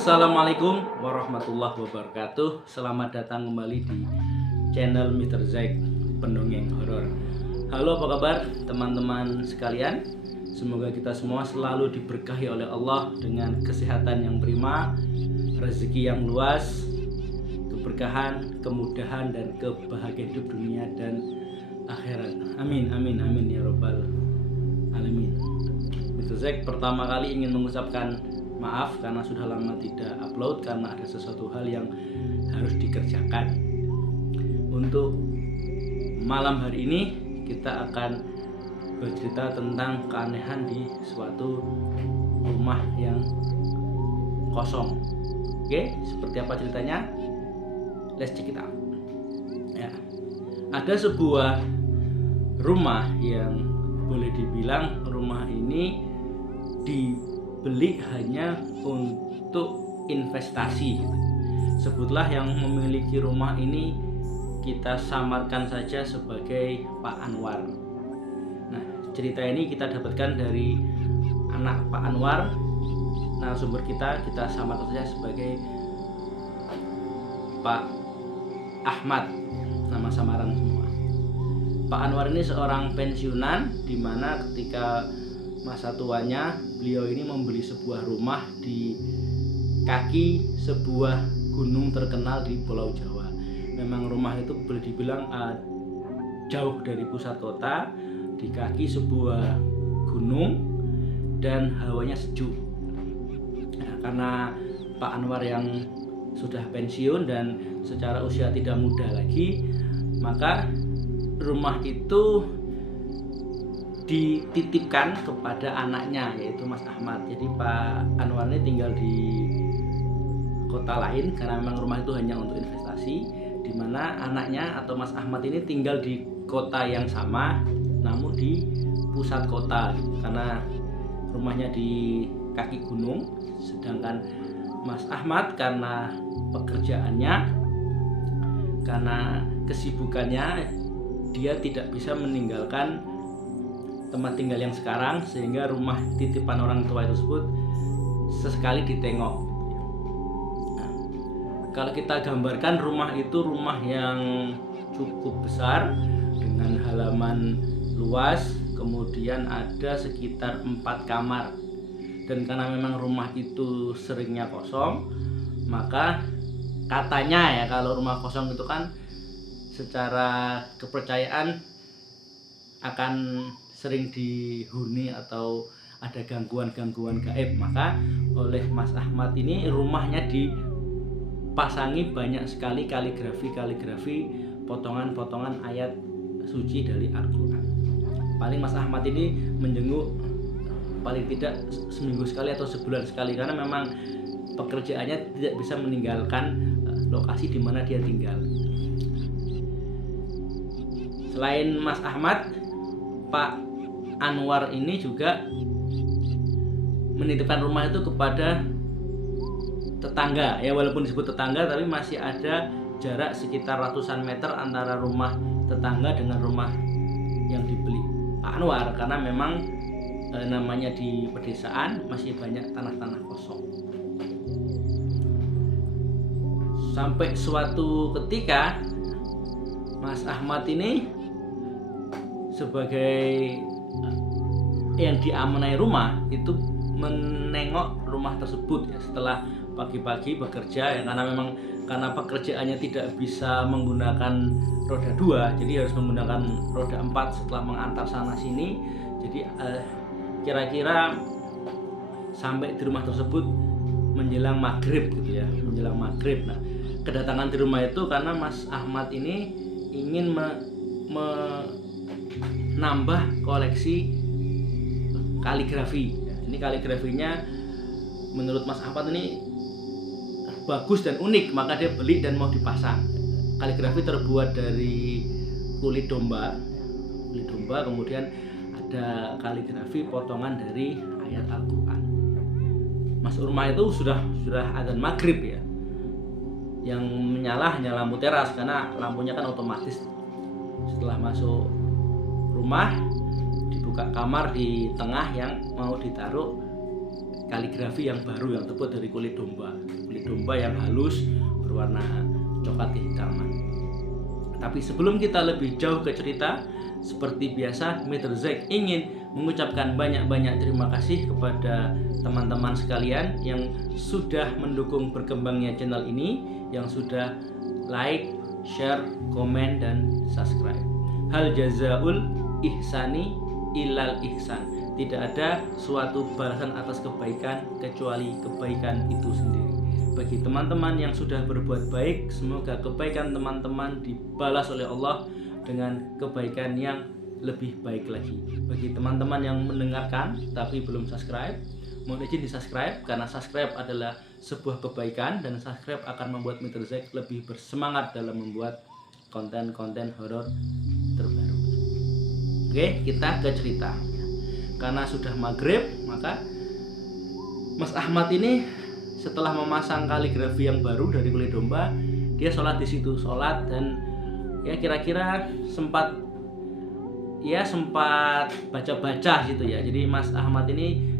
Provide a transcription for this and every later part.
Assalamualaikum warahmatullahi wabarakatuh. Selamat datang kembali di channel Mr. Zaik Pendongeng Horor. Halo, apa kabar teman-teman sekalian? Semoga kita semua selalu diberkahi oleh Allah dengan kesehatan yang prima, rezeki yang luas, keberkahan, kemudahan, dan kebahagiaan hidup dunia dan akhirat. Amin, amin, amin ya robbal alamin. Mr. Zaik pertama kali ingin mengucapkan maaf karena sudah lama tidak upload karena ada sesuatu hal yang harus dikerjakan. Untuk malam hari ini kita akan bercerita tentang keanehan di suatu rumah yang kosong. Oke, seperti apa ceritanya? Let's check it out. Ya. Ada sebuah rumah yang boleh dibilang rumah ini dibeli hanya untuk investasi. Sebutlah yang memiliki rumah ini, kita samarkan saja sebagai Pak Anwar. Nah, cerita ini kita dapatkan dari anak Pak Anwar. Nah, sumber kita samarkan saja sebagai Pak Ahmad, nama samaran semua. Pak Anwar ini seorang pensiunan, di mana ketika masa tuanya beliau ini membeli sebuah rumah di kaki sebuah gunung terkenal di Pulau Jawa. Memang rumah itu boleh dibilang jauh dari pusat kota, di kaki sebuah gunung, dan hawanya sejuk. Nah, karena Pak Anwar yang sudah pensiun dan secara usia tidak muda lagi, maka rumah itu dititipkan kepada anaknya, yaitu Mas Ahmad. Jadi Pak Anwar ini tinggal di kota lain karena memang rumah itu hanya untuk investasi, di mana anaknya atau Mas Ahmad ini tinggal di kota yang sama namun di pusat kota, karena rumahnya di kaki gunung. Sedangkan Mas Ahmad karena pekerjaannya, karena kesibukannya, dia tidak bisa meninggalkan tempat tinggal yang sekarang, sehingga rumah titipan orang tua tersebut sesekali ditengok. Nah, kalau kita gambarkan rumah itu rumah yang cukup besar dengan halaman luas, kemudian ada sekitar 4 kamar. Dan karena memang rumah itu seringnya kosong, maka katanya ya, kalau rumah kosong itu kan secara kepercayaan akan sering dihuni atau ada gangguan-gangguan gaib. Maka oleh Mas Ahmad ini rumahnya dipasangi banyak sekali kaligrafi potongan-potongan ayat suci dari Al-Quran. Paling Mas Ahmad ini menjenguk paling tidak seminggu sekali atau sebulan sekali, karena memang pekerjaannya tidak bisa meninggalkan lokasi di mana dia tinggal. Selain Mas Ahmad, Pak Anwar ini juga menitipkan rumah itu kepada tetangga. Ya, walaupun disebut tetangga, tapi masih ada jarak sekitar ratusan meter antara rumah tetangga dengan rumah yang dibeli Pak Anwar, karena memang namanya di pedesaan masih banyak tanah-tanah kosong. Sampai suatu ketika Mas Ahmad ini sebagai yang diamanai rumah itu menengok rumah tersebut ya, setelah pagi-pagi bekerja ya, karena pekerjaannya tidak bisa menggunakan roda 2, jadi harus menggunakan roda 4 setelah mengantar sana sini. Jadi kira-kira sampai di rumah tersebut menjelang maghrib gitu ya, menjelang maghrib. Nah, kedatangan di rumah itu karena Mas Ahmad ini ingin menambah koleksi kaligrafi. Ini kaligrafinya menurut Mas Ahmad ini bagus dan unik, maka dia beli dan mau dipasang. Kaligrafi terbuat dari kulit domba, kemudian ada kaligrafi potongan dari ayat Al-Quran. Masuk rumah itu sudah adzan maghrib ya, yang menyala hanya lampu teras karena lampunya kan otomatis. Setelah masuk rumah, dibuka kamar di tengah yang mau ditaruh kaligrafi yang baru yang terbuat dari kulit domba yang halus berwarna coklat kehitaman. Tapi sebelum kita lebih jauh ke cerita, seperti biasa Mr. Zack ingin mengucapkan banyak-banyak terima kasih kepada teman-teman sekalian yang sudah mendukung berkembangnya channel ini, yang sudah like, share, komen, dan subscribe. Hal jazaul ihsani ilal ihsan. Tidak ada suatu balasan atas kebaikan kecuali kebaikan itu sendiri. Bagi teman-teman yang sudah berbuat baik, semoga kebaikan teman-teman dibalas oleh Allah dengan kebaikan yang lebih baik lagi. Bagi teman-teman yang mendengarkan tapi belum subscribe, mohon izin di subscribe, karena subscribe adalah sebuah kebaikan dan subscribe akan membuat Mr. Zack lebih bersemangat dalam membuat konten-konten horor terbaru. Oke, kita ke cerita. Karena sudah maghrib, maka Mas Ahmad ini setelah memasang kaligrafi yang baru dari kulit domba, dia sholat di situ, sholat, dan ya kira-kira sempat baca-baca gitu ya. Jadi Mas Ahmad ini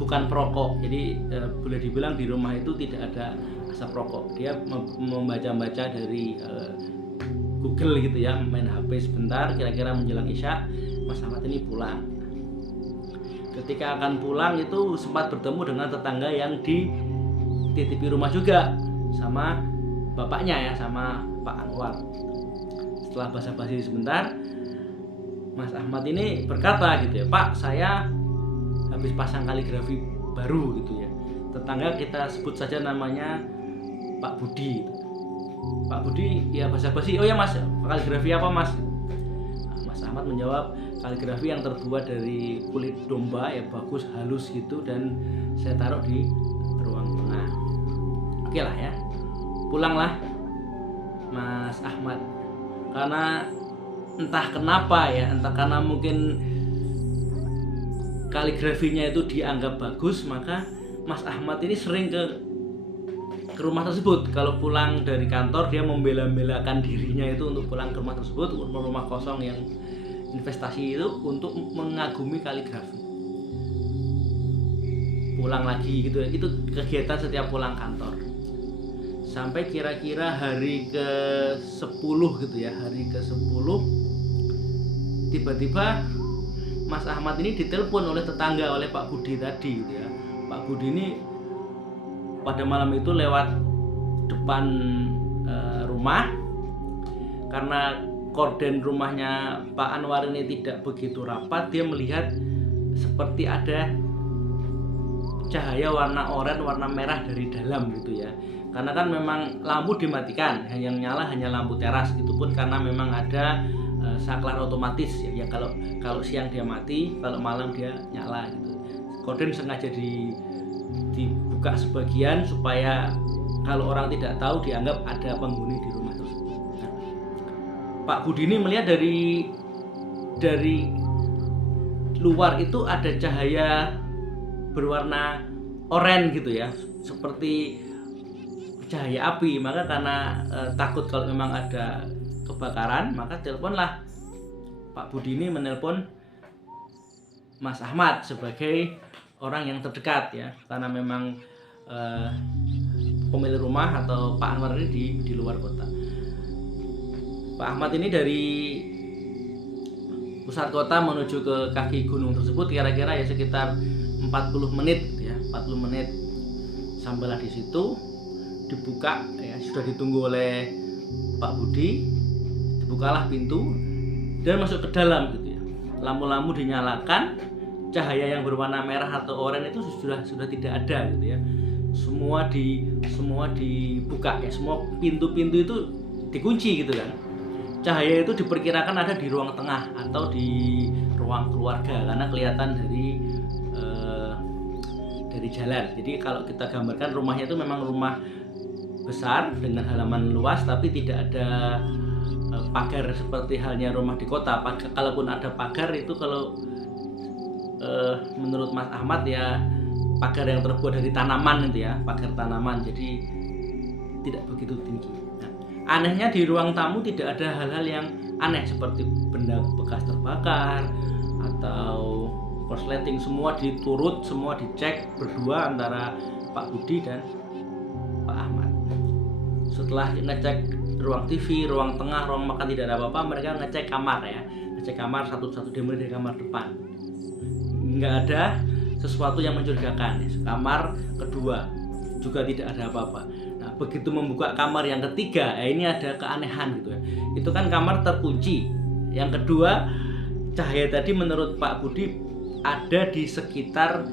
bukan perokok, jadi boleh dibilang di rumah itu tidak ada asap rokok. Dia membaca-baca dari Google gitu ya, main HP sebentar, kira-kira menjelang Isya Mas Ahmad ini pulang. Ketika akan pulang itu sempat bertemu dengan tetangga yang dititipi rumah juga sama bapaknya ya, sama Pak Anwar. Setelah basa-basi sebentar, Mas Ahmad ini berkata gitu ya, "Pak, saya habis pasang kaligrafi baru," gitu ya. Tetangga kita sebut saja namanya Pak Budi. Pak Budi ya basa-basi, "Oh ya Mas, kaligrafi apa Mas?" Mas Ahmad menjawab, "Kaligrafi yang terbuat dari kulit domba ya, bagus, halus gitu, dan saya taruh di ruang tengah." Oke lah ya, pulanglah Mas Ahmad. Karena entah kenapa ya, entah karena mungkin kaligrafinya itu dianggap bagus, maka Mas Ahmad ini sering ke rumah tersebut. Kalau pulang dari kantor, dia membela-belakan dirinya itu untuk pulang ke rumah tersebut, rumah kosong yang investasi itu, untuk mengagumi kaligrafi. Pulang lagi gitu ya, itu kegiatan setiap pulang kantor. Sampai kira-kira hari ke-10 gitu ya, hari ke-10 tiba-tiba Mas Ahmad ini ditelepon oleh tetangga, oleh Pak Budi tadi gitu ya. Pak Budi ini pada malam itu lewat depan rumah, karena korden rumahnya Pak Anwar ini tidak begitu rapat. Dia melihat seperti ada cahaya warna oranye, warna merah dari dalam gitu ya. Karena kan memang lampu dimatikan, yang nyala hanya lampu teras, itu pun karena memang ada saklar otomatis ya, kalau siang dia mati, kalau malam dia nyala gitu. Korden sengaja dibuka sebagian supaya kalau orang tidak tahu dianggap ada penghuni di rumah tersebut. Nah, Pak Budi ini melihat dari luar itu ada cahaya berwarna oranye gitu ya, seperti cahaya api. Maka karena takut kalau memang ada kebakaran, maka teleponlah Pak Budi ini, menelpon Mas Ahmad sebagai orang yang terdekat ya, karena memang pemilik rumah atau Pak Anwar ini di luar kota. Pak Ahmad ini dari pusat kota menuju ke kaki gunung tersebut kira-kira ya sekitar 40 menit ya, 40 menit. Sampailah di situ, dibuka ya, sudah ditunggu oleh Pak Budi, dibukalah pintu dan masuk ke dalam gitu ya. Lampu-lampu dinyalakan, cahaya yang berwarna merah atau oranye itu sudah tidak ada gitu ya. Semua dibuka ya, semua pintu-pintu itu dikunci gitu kan. Cahaya itu diperkirakan ada di ruang tengah atau di ruang keluarga, karena kelihatan dari jalan. Jadi kalau kita gambarkan rumahnya itu memang rumah besar dengan halaman luas, tapi tidak ada pagar seperti halnya rumah di kota. Kalaupun ada pagar itu, kalau menurut Mas Ahmad ya, pagar yang terbuat dari tanaman itu ya, pagar tanaman, jadi tidak begitu tinggi. Nah, anehnya di ruang tamu tidak ada hal-hal yang aneh seperti benda bekas terbakar atau korsleting, semua diturut, semua dicek berdua antara Pak Budi dan Pak Ahmad. Setelah ngecek ruang TV, ruang tengah, ruang makan tidak ada apa-apa, mereka ngecek kamar ya, ngecek kamar satu-satu, dimulai dari kamar depan, nggak ada sesuatu yang mencurigakan. Kamar kedua juga tidak ada apa-apa. Nah, begitu membuka kamar yang ketiga, ini ada keanehan gitu ya. Itu kan kamar terkunci. Yang kedua, cahaya tadi menurut Pak Budi ada di sekitar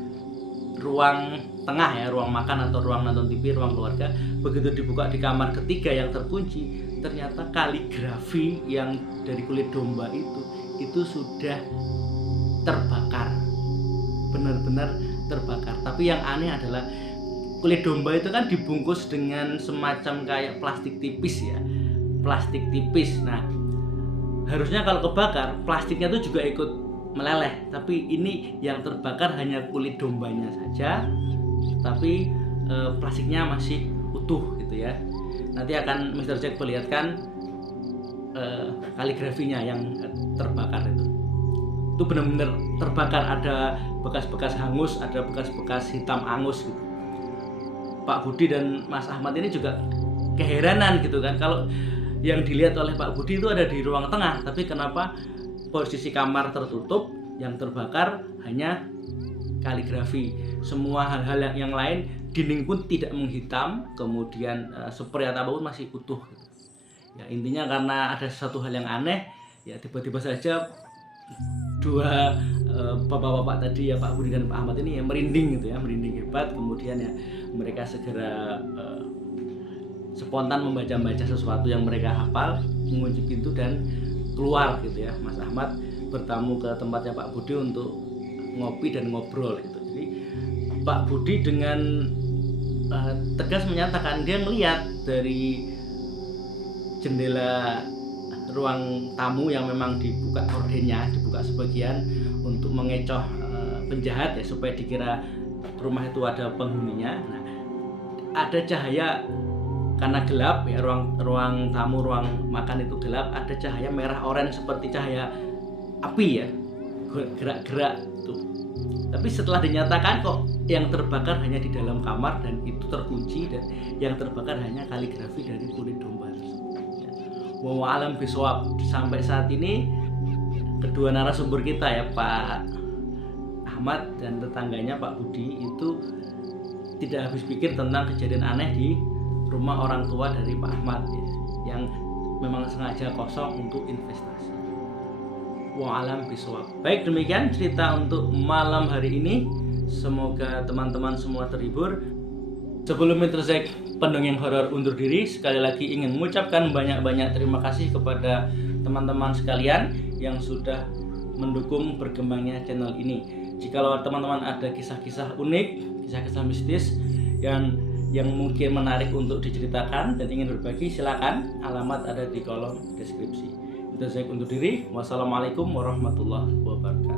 ruang tengah ya, ruang makan atau ruang nonton TV, ruang keluarga. Begitu dibuka di kamar ketiga yang terkunci, ternyata kaligrafi yang dari kulit domba itu sudah terbakar, benar-benar terbakar. Tapi yang aneh adalah kulit domba itu kan dibungkus dengan semacam kayak plastik tipis ya, plastik tipis. Nah, harusnya kalau kebakar plastiknya itu juga ikut meleleh, tapi ini yang terbakar hanya kulit dombanya saja, tapi plastiknya masih utuh gitu ya. Nanti akan Mr. Jack perlihatkan kaligrafinya yang terbakar itu benar-benar terbakar, ada bekas-bekas hangus, ada bekas-bekas hitam angus gitu. Pak Budi dan Mas Ahmad ini juga keheranan gitu kan, kalau yang dilihat oleh Pak Budi itu ada di ruang tengah, tapi kenapa posisi kamar tertutup, yang terbakar hanya kaligrafi. Semua hal-hal yang lain, dinding pun tidak menghitam, kemudian spray atau apapun masih utuh gitu. Ya, intinya karena ada satu hal yang aneh, ya tiba-tiba saja dua bapak-bapak tadi ya, Pak Budi dan Pak Ahmad ini ya merinding gitu ya, merinding hebat. Kemudian ya mereka segera spontan membaca sesuatu yang mereka hafal, mengunci pintu dan keluar gitu ya. Mas Ahmad bertamu ke tempatnya Pak Budi untuk ngopi dan ngobrol gitu. Jadi Pak Budi dengan tegas menyatakan dia melihat dari jendela ruang tamu yang memang dibuka gordennya, dibuka sebagian untuk mengecoh penjahat ya, supaya dikira rumah itu ada penghuninya. Nah, ada cahaya karena gelap ya, ruang tamu, ruang makan itu gelap, ada cahaya merah oranye seperti cahaya api ya, gerak-gerak tuh. Tapi setelah dinyatakan kok yang terbakar hanya di dalam kamar dan itu terkunci, dan yang terbakar hanya kaligrafi dari kulit domba tersebut. Wallahu alam bisawab. Sampai saat ini kedua narasumber kita ya, Pak Ahmad dan tetangganya Pak Budi itu tidak habis pikir tentang kejadian aneh di rumah orang tua dari Pak Ahmad ya, yang memang sengaja kosong untuk investasi. Wa'alam bisawab. Baik, demikian cerita untuk malam hari ini. Semoga teman-teman semua terhibur. Sebelum Mr. Zack pendongeng horor undur diri, sekali lagi ingin mengucapkan banyak-banyak terima kasih kepada teman-teman sekalian yang sudah mendukung berkembangnya channel ini. Jikalau teman-teman ada kisah-kisah unik, kisah-kisah mistis yang mungkin menarik untuk diceritakan dan ingin berbagi, silakan, alamat ada di kolom deskripsi. Mr. Zack undur diri. Wassalamualaikum warahmatullahi wabarakatuh.